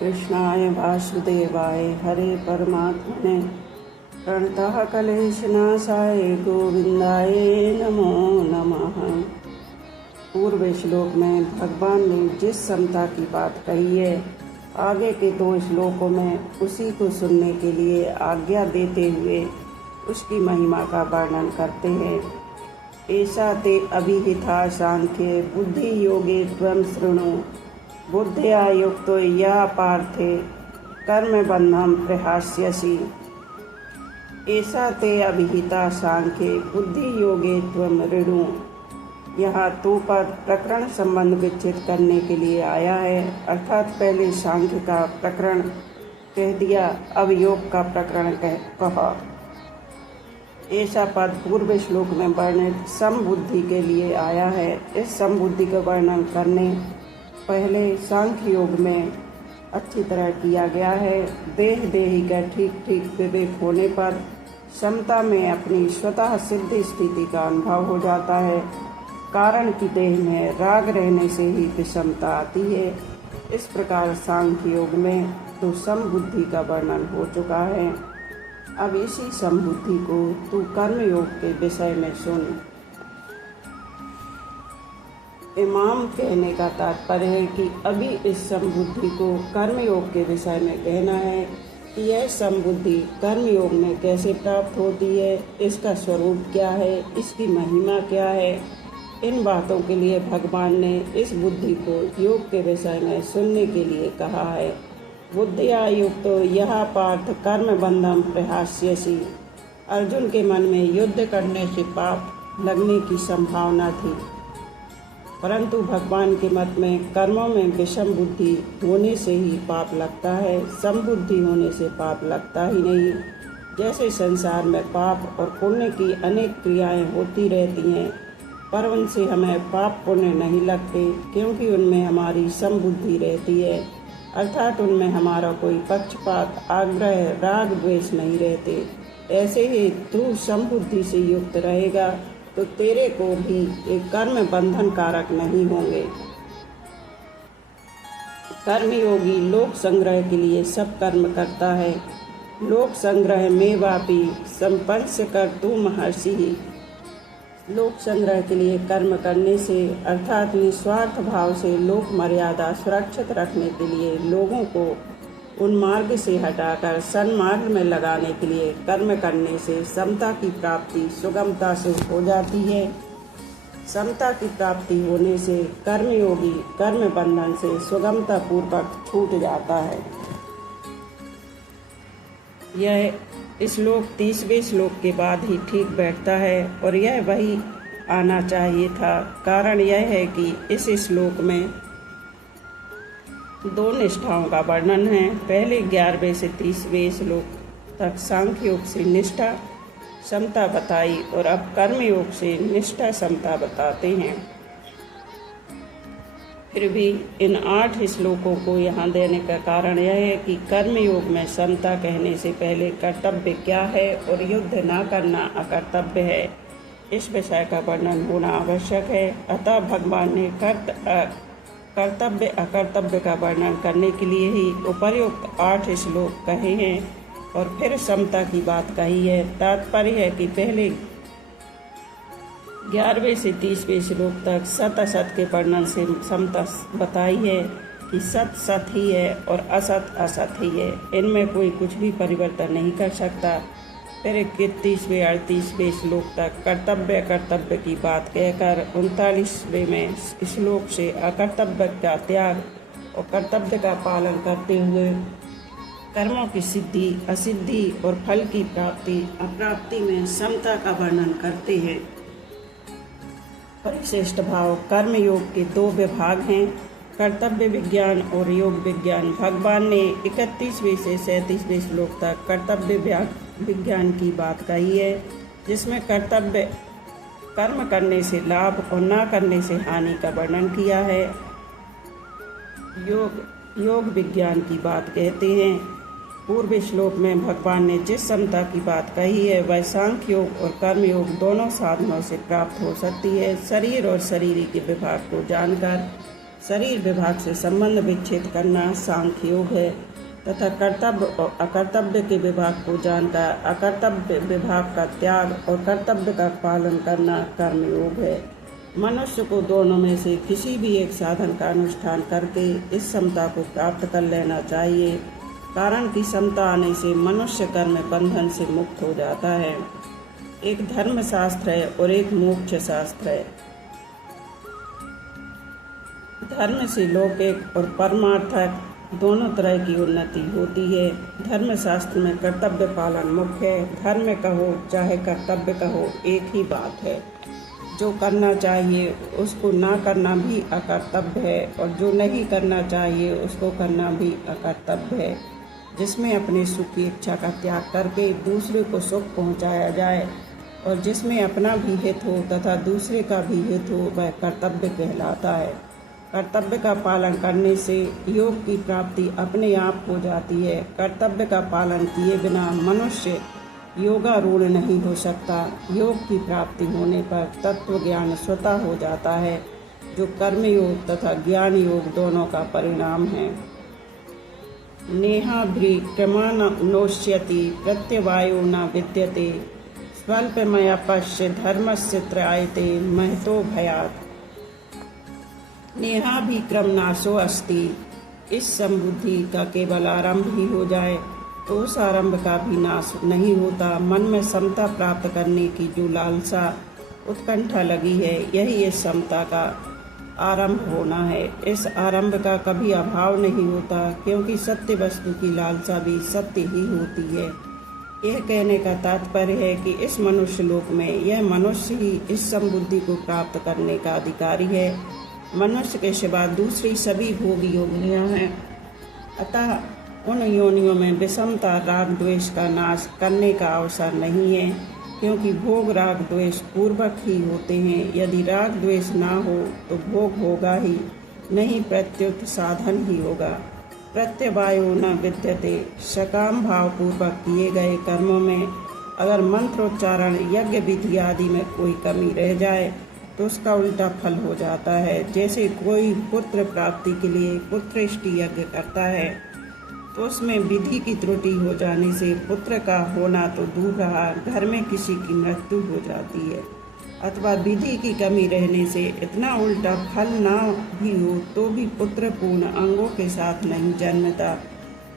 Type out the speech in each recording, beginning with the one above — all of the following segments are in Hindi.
कृष्णाय वासुदेवाय हरे परमात्मने प्रणतः कलेशनाशाय गोविंदाय नमो नमः। पूर्व श्लोक में भगवान ने जिस समता की बात कही है, आगे के 2 श्लोकों में उसी को सुनने के लिए आज्ञा देते हुए उसकी महिमा का वर्णन करते हैं। ऐसा ते अभिहिता सांख्ये बुद्धि योगे त्वं शृणु बुद्धिया युक्तो या पार्थे कर्म बंधम प्रहास्यसि। ऐसा ते अभिहिता सांख्ये बुद्धि योगे त्वं ऋणु। यहाँ तू पद प्रकरण संबंध विच्छेद करने के लिए आया है, अर्थात पहले सांख्य का प्रकरण कह दिया, अब योग का प्रकरण कहा। ऐसा पद पूर्व श्लोक में वर्णित समबुद्धि के लिए आया है। इस समबुद्धि का वर्णन करने पहले सांख्य योग में अच्छी तरह किया गया है। देही का ठीक ठीक विवेक होने पर समता में अपनी स्वतः सिद्ध स्थिति का अनुभव हो जाता है। कारण की देह में राग रहने से ही विषमता आती है। इस प्रकार सांख्य योग में तो समबुद्धि का वर्णन हो चुका है। अब इसी समबुद्धि को तू कर्म योग के विषय में सुन। इमाम कहने का तात्पर्य है कि अभी इस समबुद्धि को कर्म योग के विषय में कहना है कि यह समबुद्धि कर्म योग में कैसे प्राप्त होती है, इसका स्वरूप क्या है, इसकी महिमा क्या है। इन बातों के लिए भगवान ने इस बुद्धि को योग के विषय में सुनने के लिए कहा है। बुद्धिया युक्तो यह पार्थ कर्म बंधम प्रहास्यसि। अर्जुन के मन में युद्ध करने से पाप लगने की संभावना थी, परंतु भगवान के मत में कर्मों में विषम बुद्धि होने से ही पाप लगता है, समबुद्धि होने से पाप लगता ही नहीं। जैसे संसार में पाप और पुण्य की अनेक क्रियाएं होती रहती हैं, पर उनसे हमें पाप पुण्य नहीं लगते, क्योंकि उनमें हमारी समबुद्धि रहती है, अर्थात उनमें हमारा कोई पक्षपात, आग्रह, राग, द्वेष नहीं रहते। ऐसे ही तू समबुद्धि से युक्त रहेगा तो तेरे को भी एक कर्म बंधन कारक नहीं होंगे। कर्मयोगी लोक संग्रह के लिए सब कर्म करता है। लोक संग्रह में वापी संपंस कर तू महर्षि ही। लोक संग्रह के लिए कर्म करने से अर्थात निस्वार्थ भाव से लोक मर्यादा सुरक्षित रखने के लिए लोगों को उन मार्ग से हटाकर सन्मार्ग में लगाने के लिए कर्म करने से समता की प्राप्ति सुगमता से हो जाती है। समता की प्राप्ति होने से कर्मयोगी कर्म बंधन से सुगमता पूर्वक छूट जाता है। यह श्लोक 30वें श्लोक के बाद ही ठीक बैठता है और यह वही आना चाहिए था। कारण यह है कि इस श्लोक में 2 निष्ठाओं का वर्णन है। पहले 11वें से 30वें श्लोक तक सांख्य योग से निष्ठा समता बताई और अब कर्म योग से निष्ठा समता बताते हैं। फिर भी इन 8 श्लोकों को यहाँ देने का कारण यह है कि कर्म योग में समता कहने से पहले कर्तव्य क्या है और युद्ध ना करना अकर्तव्य है, इस विषय का वर्णन होना आवश्यक है। अतः भगवान ने कर्तव्य अकर्तव्य का वर्णन करने के लिए ही उपर्युक्त 8 श्लोक कहे हैं और फिर समता की बात कही है। तात्पर्य है कि पहले 11वें से 30वें श्लोक तक सत असत के वर्णन से समता बताई है कि सत सत ही है और असत असत ही है, इनमें कोई कुछ भी परिवर्तन नहीं कर सकता। फिर 31वें 38वें श्लोक तक कर्तव्य कर्तव्य की बात कहकर 39वें में श्लोक से अकर्तव्य का त्याग और कर्तव्य का पालन करते हुए कर्मों की सिद्धि असिद्धि और फल की प्राप्ति अप्राप्ति में समता का वर्णन करते हैं। परिशिष्ट भाव कर्म योग के 2 विभाग हैं, कर्तव्य विज्ञान और योग विज्ञान। भगवान ने 31वें से 37वें श्लोक तक कर्तव्य विज्ञान की बात कही है, जिसमें कर्तव्य कर्म करने से लाभ और ना करने से हानि का वर्णन किया है। योग विज्ञान की बात कहते हैं। पूर्व श्लोक में भगवान ने जिस समता की बात कही है वह सांख्य योग और कर्म योग दोनों साधनों से प्राप्त हो सकती है। शरीर और शरीरी के विभाग को जानकर शरीर विभाग से संबंध विच्छेद करना सांख्य योग है तथा कर्तव्य और अकर्तव्य के विभाग को जानकर अकर्तव्य विभाग का त्याग और कर्तव्य का पालन करना कर्मयोग है। मनुष्य को दोनों में से किसी भी एक साधन का अनुष्ठान करके इस समता को प्राप्त कर लेना चाहिए, कारण की समता आने से मनुष्य कर्म बंधन से मुक्त हो जाता है। एक धर्म शास्त्र है और एक मोक्ष शास्त्र है। धर्म से लौकिक और परमार्थक दोनों तरह की उन्नति होती है। धर्म शास्त्र में कर्तव्य पालन मुख्य है। धर्म कहो चाहे कर्तव्य कहो एक ही बात है। जो करना चाहिए उसको ना करना भी अकर्तव्य है और जो नहीं करना चाहिए उसको करना भी अकर्तव्य है। जिसमें अपने सुख की इच्छा का त्याग करके दूसरे को सुख पहुंचाया जाए और जिसमें अपना भी हित हो तथा दूसरे का भी हित हो वह कर्तव्य कहलाता है। कर्तव्य का पालन करने से योग की प्राप्ति अपने आप हो जाती है। कर्तव्य का पालन किए बिना मनुष्य योगारूढ़ नहीं हो सकता। योग की प्राप्ति होने पर तत्व ज्ञान स्वतः हो जाता है, जो कर्मयोग तथा ज्ञान योग दोनों का परिणाम है। नेहाभ्रिक्रमानोष्यति प्रत्यवायो न विद्यते स्वल्पमयपश्य धर्मस्य त्रायते महतो भयात्। नेहाभिक्रम नाशो अस्ति। इस संबुद्धि का केवल आरंभ ही हो जाए तो उस आरंभ का भी नाश नहीं होता। मन में समता प्राप्त करने की जो लालसा उत्कंठा लगी है यही इस समता का आरंभ होना है। इस आरंभ का कभी अभाव नहीं होता, क्योंकि सत्य वस्तु की लालसा भी सत्य ही होती है। यह कहने का तात्पर्य है कि इस मनुष्य लोक में यह मनुष्य ही इस संबुद्धि को प्राप्त करने का अधिकारी है। मनुष्य के सिवा दूसरी सभी भोग योनियां हैं, अतः उन योनियों में विषमता राग द्वेष का नाश करने का अवसर नहीं है, क्योंकि भोग राग द्वेष पूर्वक ही होते हैं। यदि राग द्वेष ना हो तो भोग होगा ही नहीं, प्रत्युत साधन ही होगा। प्रत्यवायो न विद्यते। सकाम भाव पूर्वक किए गए कर्मों में अगर मंत्रोच्चारण यज्ञ विधि आदि में कोई कमी रह जाए तो उसका उल्टा फल हो जाता है। जैसे कोई पुत्र प्राप्ति के लिए पुत्रेष्टि यज्ञ करता है तो उसमें विधि की त्रुटि हो जाने से पुत्र का होना तो दूर रहा, घर में किसी की मृत्यु हो जाती है, अथवा विधि की कमी रहने से इतना उल्टा फल ना भी हो तो भी पुत्र पूर्ण अंगों के साथ नहीं जन्मता।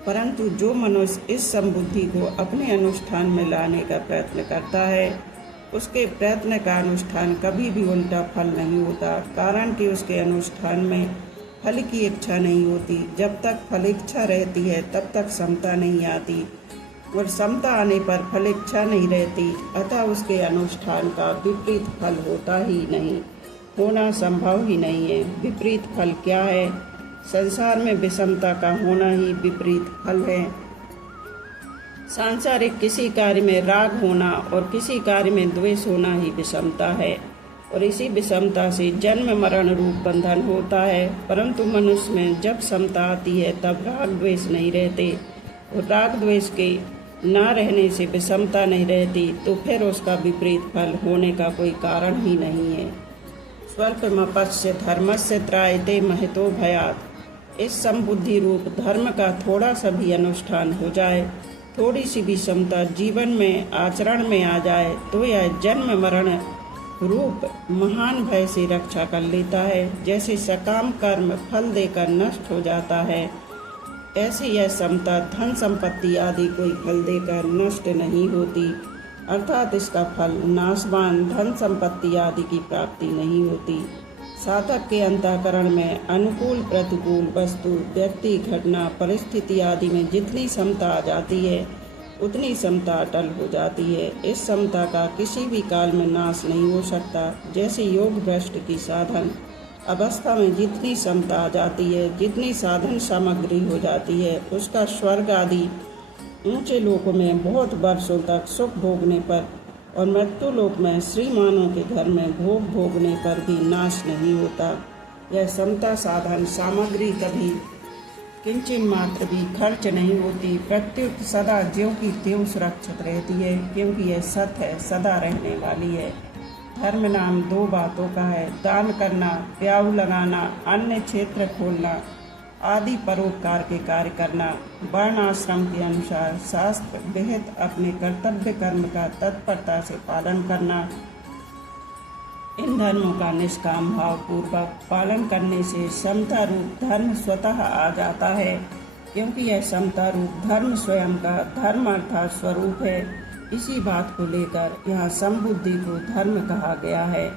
परंतु जो मनुष्य इस संबुद्धि को अपने अनुष्ठान में लाने का प्रयत्न करता है उसके प्रयत्न का अनुष्ठान कभी भी उल्टा फल नहीं होता, कारण कि उसके अनुष्ठान में फल की इच्छा नहीं होती। जब तक फल इच्छा रहती है तब तक समता नहीं आती और समता आने पर फल इच्छा नहीं रहती, अतः उसके अनुष्ठान का विपरीत फल होता ही नहीं, होना संभव ही नहीं है। विपरीत फल क्या है? संसार में विषमता का होना ही विपरीत फल है। सांसारिक किसी कार्य में राग होना और किसी कार्य में द्वेष होना ही विषमता है और इसी विषमता से जन्म मरण रूप बंधन होता है। परंतु मनुष्य में जब समता आती है तब राग द्वेष नहीं रहते और राग द्वेष के ना रहने से विषमता नहीं रहती, तो फिर उसका विपरीत फल होने का कोई कारण ही नहीं है। स्वल्पमपश्य धर्मस्य त्रायते महतो भयात्। इस संबुद्धि रूप धर्म का थोड़ा सा भी अनुष्ठान हो जाए, थोड़ी सी भी समता जीवन में आचरण में आ जाए तो यह जन्म मरण रूप महान भय से रक्षा कर लेता है। जैसे सकाम कर्म फल देकर नष्ट हो जाता है, ऐसे यह समता धन संपत्ति आदि कोई फल देकर नष्ट नहीं होती, अर्थात इसका फल नाशवान धन संपत्ति आदि की प्राप्ति नहीं होती। साधक के अंतःकरण में अनुकूल प्रतिकूल वस्तु व्यक्ति घटना परिस्थिति आदि में जितनी समता आ जाती है उतनी समता अटल हो जाती है। इस समता का किसी भी काल में नाश नहीं हो सकता। जैसे योग भ्रष्ट की साधन अवस्था में जितनी समता आ जाती है, जितनी साधन सामग्री हो जाती है, उसका स्वर्ग आदि ऊंचे लोकों में बहुत वर्षों तक सुख भोगने पर और मृत्यु लोक में श्रीमानों के घर में भोग भोगने पर भी नाश नहीं होता। यह समता साधन सामग्री कभी किंचित मात्र भी खर्च नहीं होती, प्रत्युत सदा ज्यों की त्यों सुरक्षित रहती है, क्योंकि यह सत है, सदा रहने वाली है। धर्म नाम दो बातों का है, दान करना, प्याऊ लगाना, अन्य क्षेत्र खोलना आदि परोपकार के कार्य करना। वर्ण आश्रम के अनुसार शास्त्र विहित अपने कर्तव्य कर्म का तत्परता से पालन करना। इन धर्मों का निष्काम भाव पूर्वक पालन करने से समता रूप धर्म स्वतः आ जाता है, क्योंकि यह समता रूप धर्म स्वयं का धर्म अर्थात स्वरूप है। इसी बात को लेकर यहाँ समबुद्धि को धर्म कहा गया है।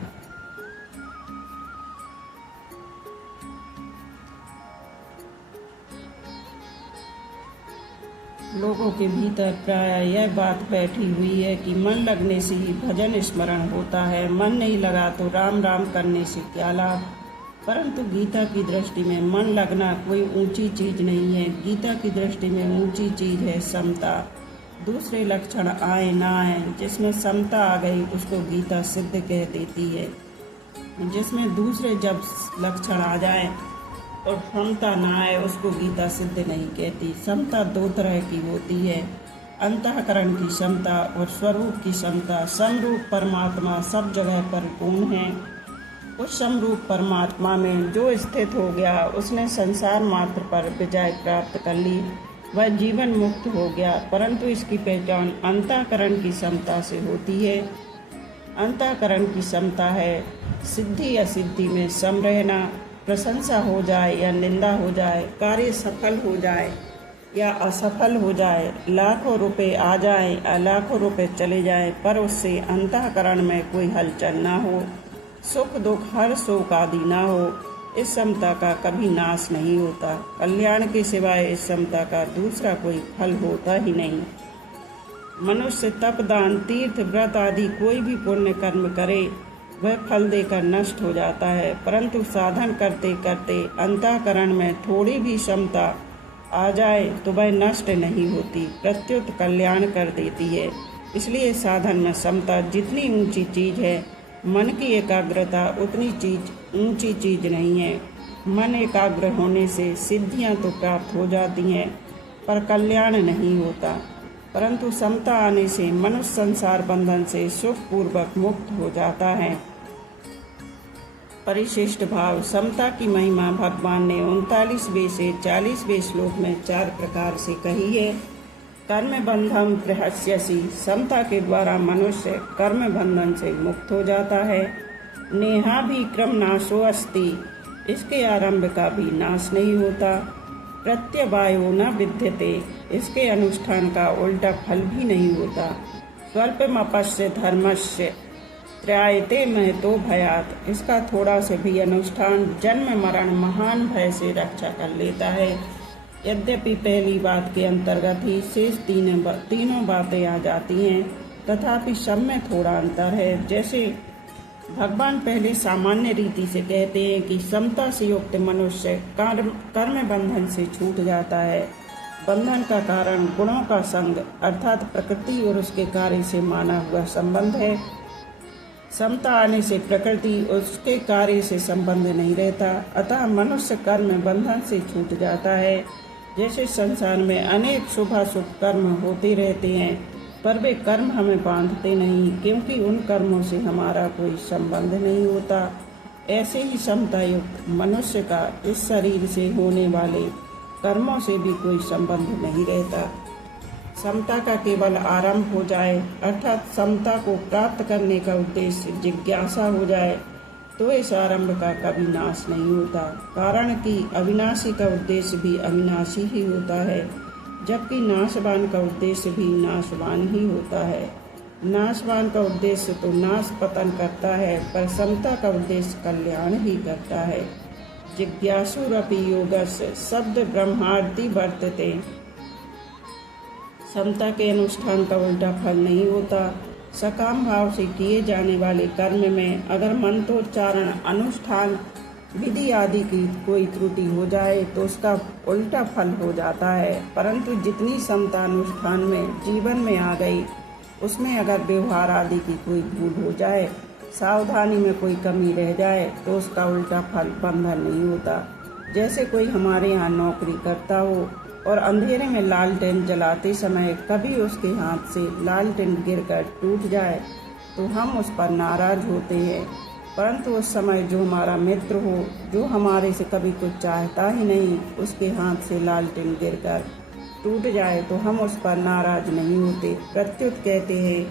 लोगों के भीतर प्राय यह बात बैठी हुई है कि मन लगने से ही भजन स्मरण होता है, मन नहीं लगा तो राम राम करने से क्या लाभ। परंतु गीता की दृष्टि में मन लगना कोई ऊंची चीज नहीं है। गीता की दृष्टि में ऊंची चीज है समता। दूसरे लक्षण आए ना आए, जिसमें समता आ गई उसको गीता सिद्ध कह देती है। जिसमें दूसरे जब लक्षण आ जाए और समता ना आए उसको गीता सिद्ध नहीं कहती। समता दो तरह की होती है, अंतःकरण की समता और स्वरूप की समता। समरूप परमात्मा सब जगह परिपूर्ण है। उस समरूप परमात्मा में जो स्थित हो गया उसने संसार मात्र पर विजय प्राप्त कर ली, वह जीवन मुक्त हो गया। परंतु इसकी पहचान अंतःकरण की समता से होती है। अंतःकरण की समता है सिद्धि असिद्धि में सम रहना। प्रशंसा हो जाए या निंदा हो जाए, कार्य सफल हो जाए या असफल हो जाए, लाखों रुपए आ जाए या लाखों रुपए चले जाए, पर उससे अंतःकरण में कोई हलचल ना हो, सुख दुख हर शोक आदि ना हो। इस समता का कभी नाश नहीं होता। कल्याण के सिवाय इस समता का दूसरा कोई फल होता ही नहीं। मनुष्य तप दान तीर्थ व्रत आदि कोई भी पुण्य कर्म करे वह फल देकर नष्ट हो जाता है, परंतु साधन करते करते अंतःकरण में थोड़ी भी समता आ जाए तो वह नष्ट नहीं होती, प्रत्युत कल्याण कर देती है। इसलिए साधन में समता जितनी ऊंची चीज है, मन की एकाग्रता उतनी ऊंची चीज नहीं है। मन एकाग्र होने से सिद्धियां तो प्राप्त हो जाती हैं, पर कल्याण नहीं होता। परंतु समता आने से मनुष्य संसार बंधन से सुखपूर्वक मुक्त हो जाता है। परिशिष्ट भाव समता की महिमा भगवान ने 39वें से 40वें श्लोक में 4 प्रकार से कही है। कर्म बंधम प्रहस्यसि, समता के द्वारा मनुष्य कर्म बंधन से मुक्त हो जाता है। नेहा भी क्रम नाशो अस्ति, इसके आरंभ का भी नाश नहीं होता। प्रत्यवायो न विद्यते, इसके अनुष्ठान का उल्टा फल भी नहीं होता। स्वल्पमपश्य धर्मस्य त्रायते महतो भयात, इसका थोड़ा से भी अनुष्ठान जन्म मरण महान भय से रक्षा कर लेता है। यद्यपि पहली बात के अंतर्गत ही शेष तीनों बातें आ जाती हैं, तथापि सब में थोड़ा अंतर है। जैसे भगवान पहले सामान्य रीति से कहते हैं कि समता से युक्त मनुष्य कर्म बंधन से छूट जाता है। बंधन का कारण गुणों का संग अर्थात प्रकृति और उसके कार्य से माना हुआ संबंध है। समता आने से प्रकृति उसके कार्य से संबंध नहीं रहता, अतः मनुष्य कर्म बंधन से छूट जाता है। जैसे संसार में अनेक शुभाशुभ कर्म होते रहते हैं, पर वे कर्म हमें बांधते नहीं, क्योंकि उन कर्मों से हमारा कोई संबंध नहीं होता। ऐसे ही समता युक्त मनुष्य का इस शरीर से होने वाले कर्मों से भी कोई संबंध नहीं रहता। समता का केवल आरंभ हो जाए, अर्थात समता को प्राप्त करने का उद्देश्य जिज्ञासा हो जाए, तो इस आरंभ का कभी नाश नहीं होता। कारण कि अविनाशी का उद्देश्य भी अविनाशी ही होता है, जबकि नाशवान का उद्देश्य भी नाशवान ही होता है। नाशवान का उद्देश्य तो नाश पतन करता है, पर समता का उद्देश्य कल्याण ही करता है। जिज्ञासुरपि योगस्य शब्द ब्रह्मार्ति वर्तते, समता के अनुष्ठान का उल्टा फल नहीं होता। सकाम भाव से किए जाने वाले कर्म में अगर मंत्रोच्चारण अनुष्ठान विधि आदि की कोई त्रुटि हो जाए तो उसका उल्टा फल हो जाता है, परंतु जितनी समता अनुष्ठान में जीवन में आ गई, उसमें अगर व्यवहार आदि की कोई भूल हो जाए, सावधानी में कोई कमी रह जाए, तो उसका उल्टा फल बंधन नहीं होता। जैसे कोई हमारे यहाँ नौकरी करता हो और अंधेरे में लालटेन जलाते समय कभी उसके हाथ से लालटेन गिरकर टूट जाए, तो हम उस पर नाराज होते हैं, परंतु उस समय जो हमारा मित्र हो, जो हमारे से कभी कुछ चाहता ही नहीं, उसके हाथ से लालटेन गिरकर टूट जाए तो हम उस पर नाराज नहीं होते। प्रत्युत कहते हैं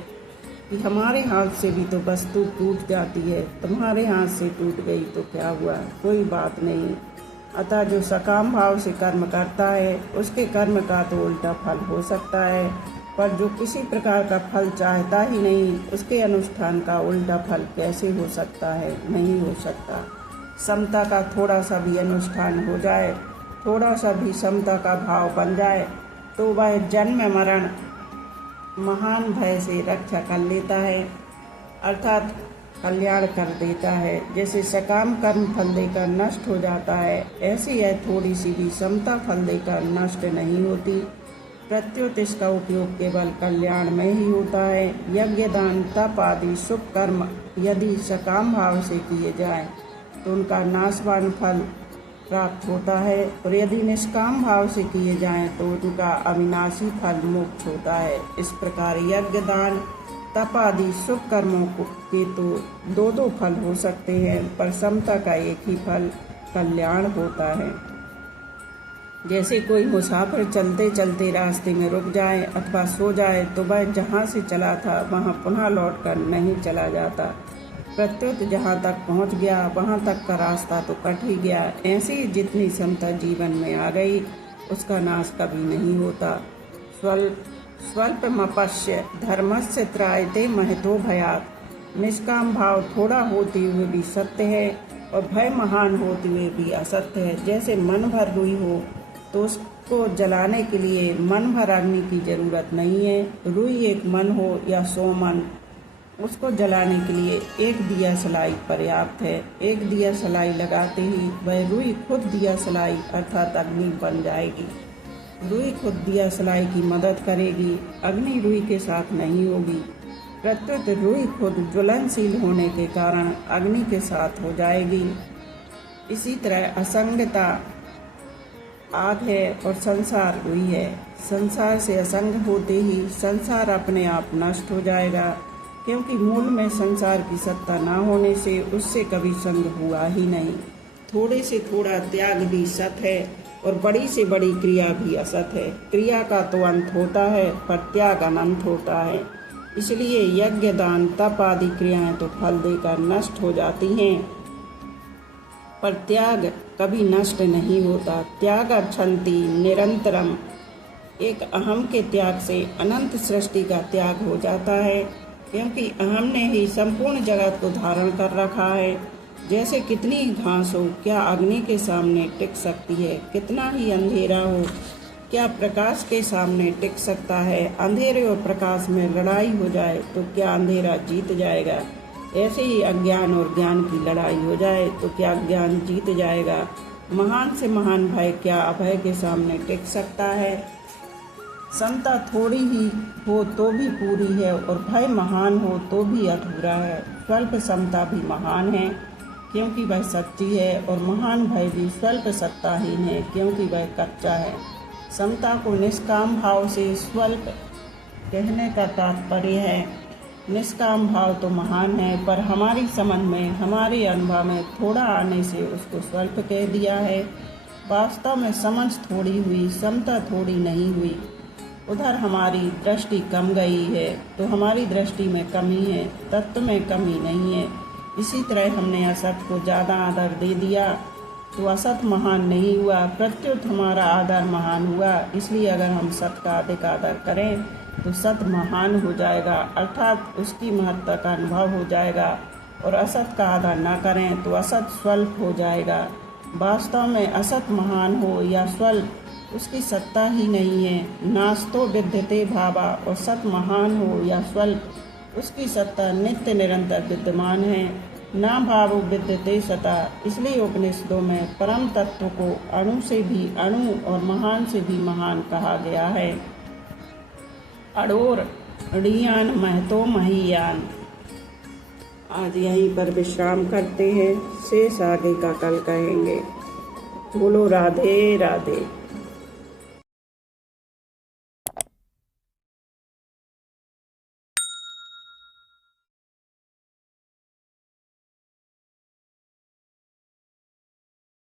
कि हमारे हाथ से भी तो वस्तु टूट जाती है, तुम्हारे हाथ से टूट गई तो क्या हुआ, कोई बात नहीं। अतः जो सकाम भाव से कर्म करता है उसके कर्म का तो उल्टा फल हो सकता है, पर जो किसी प्रकार का फल चाहता ही नहीं, उसके अनुष्ठान का उल्टा फल कैसे हो सकता है, नहीं हो सकता। समता का थोड़ा सा भी अनुष्ठान हो जाए, थोड़ा सा भी समता का भाव बन जाए, तो वह जन्म मरण महान भय से रक्षा कर लेता है, अर्थात कल्याण कर देता है। जैसे सकाम कर्म फल देकर नष्ट हो जाता है, ऐसी यह थोड़ी सी भी समता फल देकर नष्ट नहीं होती। प्रत्युत इसका उपयोग केवल कल्याण में ही होता है। यज्ञ दान तप आदि शुभ कर्म यदि सकाम भाव से किए जाए तो उनका नाशवान फल प्राप्त होता है, और यदि निष्काम भाव से किए जाएं तो उनका अविनाशी फल मोक्ष होता है। इस प्रकार यज्ञ दान तप आदि शुभ कर्मों के तो दो फल हो सकते हैं, पर समता का एक ही फल कल्याण होता है। जैसे कोई मुसाफिर चलते चलते रास्ते में रुक जाए अथवा सो जाए तो वह जहाँ से चला था वहाँ पुनः लौटकर नहीं चला जाता, प्रत्युत जहाँ तक पहुँच गया वहाँ तक का रास्ता तो कट ही गया। ऐसे ही जितनी समता जीवन में आ गई उसका नाश कभी नहीं होता। स्वल्पमपश्य धर्मस्य त्रायते महतो भयात्। निष्काम भाव थोड़ा होते हुए भी सत्य है और भय महान होते हुए भी असत्य है। जैसे मन भर रुई हो तो उसको जलाने के लिए मन भर अग्नि की जरूरत नहीं है। रुई एक मन हो या 100 मन, उसको जलाने के लिए एक दिया सलाई पर्याप्त है। एक दिया सलाई लगाते ही वह रुई खुद दिया सलाई अर्थात अग्नि बन जाएगी। रुई खुद दिया सलाई की मदद करेगी, अग्नि रुई के साथ नहीं होगी। प्रत्युत रुई खुद ज्वलनशील होने के कारण अग्नि के साथ हो जाएगी। इसी तरह असंगता आग है और संसार रुई है। संसार से असंग होते ही संसार अपने आप नष्ट हो जाएगा, क्योंकि मूल में संसार की सत्ता न होने से उससे कभी संग हुआ ही नहीं। थोड़े से थोड़ा त्याग भी सत है और बड़ी से बड़ी क्रिया भी असत है। क्रिया का तो अंत होता है पर त्याग अनंत होता है। इसलिए यज्ञ दान तप आदि क्रियाएं तो फल देकर नष्ट हो जाती हैं, पर त्याग कभी नष्ट नहीं होता। त्याग अच्छन्ति निरंतरम। एक अहम के त्याग से अनंत सृष्टि का त्याग हो जाता है, क्योंकि अहम ने ही संपूर्ण जगत को धारण कर रखा है। जैसे कितनी घास हो क्या अग्नि के सामने टिक सकती है, कितना ही अंधेरा हो क्या प्रकाश के सामने टिक सकता है। अंधेरे और प्रकाश में लड़ाई हो जाए तो क्या अंधेरा जीत जाएगा। ऐसे ही अज्ञान और ज्ञान की लड़ाई हो जाए तो क्या ज्ञान जीत जाएगा। महान से महान भय क्या अभय के सामने टिक सकता है। समता थोड़ी ही हो तो भी पूरी है और भय महान हो तो भी अधूरा है। स्वल्प समता भी महान है क्योंकि वह सच्ची है, और महान भय भी स्वल्प सत्ताहीन है क्योंकि वह कच्चा है। समता को निष्काम भाव से स्वल्प कहने का तात्पर्य है। निष्काम भाव तो महान है, पर हमारी समझ में हमारे अनुभव में थोड़ा आने से उसको स्वल्प कह दिया है। वास्तव में समझ थोड़ी हुई, समता थोड़ी नहीं हुई। उधर हमारी दृष्टि कम गई है तो हमारी दृष्टि में कमी है, तत्व में कमी नहीं है। इसी तरह हमने असत को ज़्यादा आदर दे दिया तो असत महान नहीं हुआ, प्रत्युत हमारा आदर महान हुआ। इसलिए अगर हम सत का अधिक आदर करें तो सत महान हो जाएगा, अर्थात उसकी महत्ता का अनुभव हो जाएगा, और असत का आदर न करें तो असत स्वल्प हो जाएगा। वास्तव में असत महान हो या स्वल्प उसकी सत्ता ही नहीं है। नास्तो विद्यते भावा, और सत महान हो या स्वल्प उसकी सत्ता नित्य निरंतर विद्यमान है। ना भावो विद्यते सता। इसलिए उपनिषदों में परम तत्व को अणु से भी अणु और महान से भी महान कहा गया है। अडोर ऋयान महतो महीयान। आज यहीं पर विश्राम करते हैं, शेष आगे का कल कहेंगे। बोलो राधे राधे।